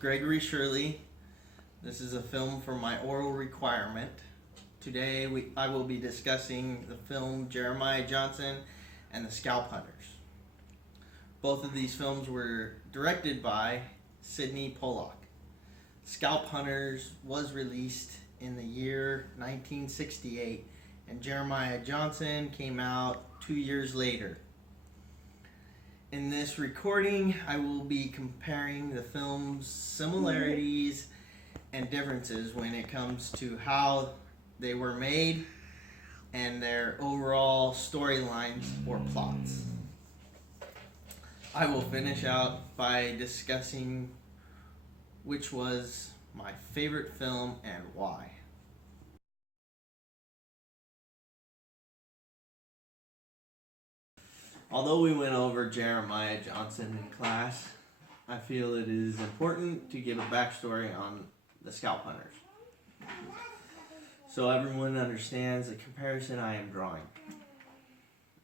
Gregory Shirley. This is a film for my oral requirement. Today I will be discussing the film Jeremiah Johnson and the Scalphunters. Both of these films were directed by Sidney Pollack. Scalphunters was released in the year 1968 and Jeremiah Johnson came out 2 years later. In this recording, I will be comparing the film's similarities and differences when it comes to how they were made and their overall storylines or plots. I will finish out by discussing which was my favorite film and why. Although we went over Jeremiah Johnson in class, I feel it is important to give a backstory on the Scalphunters, so everyone understands the comparison I am drawing.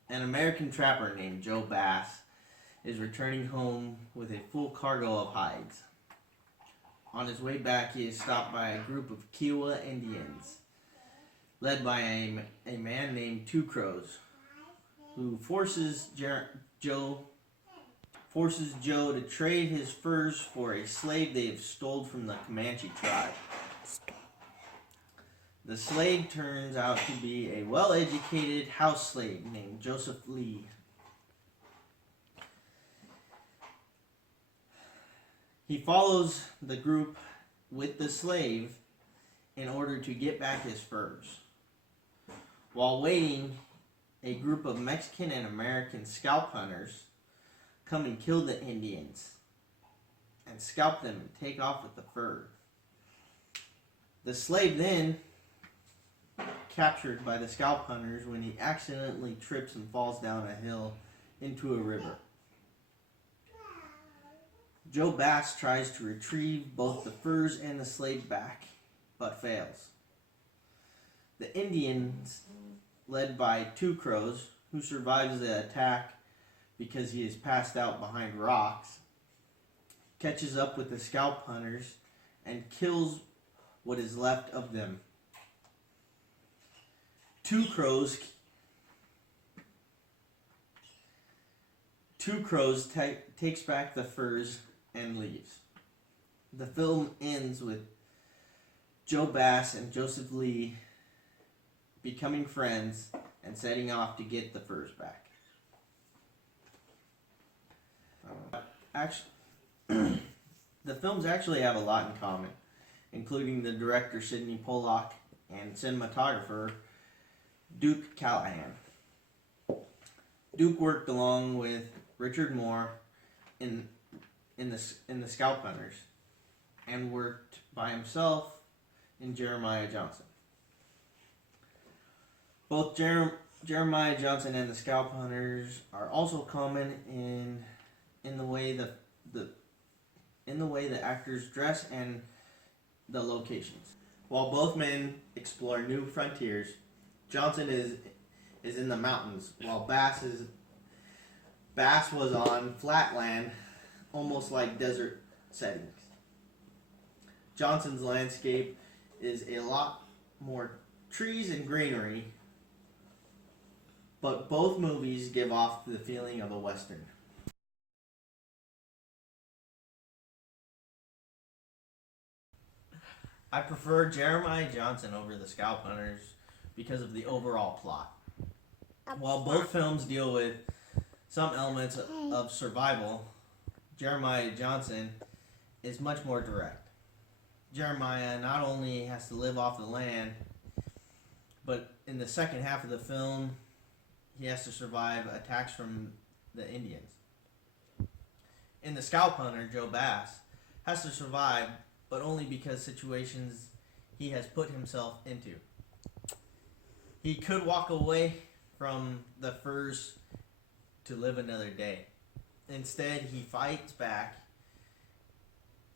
An American trapper named Joe Bass is returning home with a full cargo of hides. On his way back, he is stopped by a group of Kiowa Indians, led by a man named Two Crows, who forces Joe to trade his furs for a slave they have stolen from the Comanche tribe. The slave turns out to be a well-educated house slave named Joseph Lee. He follows the group with the slave in order to get back his furs. While waiting, a group of Mexican and American scalp hunters come and kill the Indians and scalp them and take off with the fur. The slave then captured by the scalp hunters when he accidentally trips and falls down a hill into a river. Joe Bass tries to retrieve both the furs and the slave back, but fails. The Indians, led by Two Crows, who survives the attack because he is passed out behind rocks, catches up with the scalp hunters and kills what is left of them. Two Crows takes back the furs and leaves. The film ends with Joe Bass and Joseph Lee becoming friends and setting off to get the furs back. The films actually have a lot in common, including the director Sidney Pollack and cinematographer Duke Callahan. Duke worked along with Richard Moore in the Scalphunters and worked by himself in Jeremiah Johnson. Both Jeremiah Johnson and the Scalphunters are also common in the way the actors dress and the locations. While both men explore new frontiers, Johnson is in the mountains, while Bass was on flat land, almost like desert settings. Johnson's landscape is a lot more trees and greenery, but both movies give off the feeling of a Western. I prefer Jeremiah Johnson over the Scalphunters because of the overall plot. While both films deal with some elements of survival, Jeremiah Johnson is much more direct. Jeremiah not only has to live off the land, but in the second half of the film, he has to survive attacks from the Indians. In the Scalphunter, Joe Bass has to survive, but only because situations he has put himself into. He could walk away from the furs to live another day. Instead, he fights back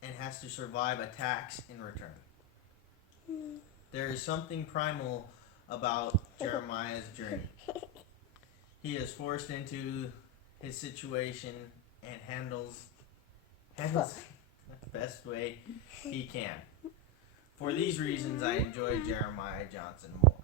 and has to survive attacks in return. There is something primal about Jeremiah's journey. He is forced into his situation and handles best way he can. For these reasons, I enjoy Jeremiah Johnson more.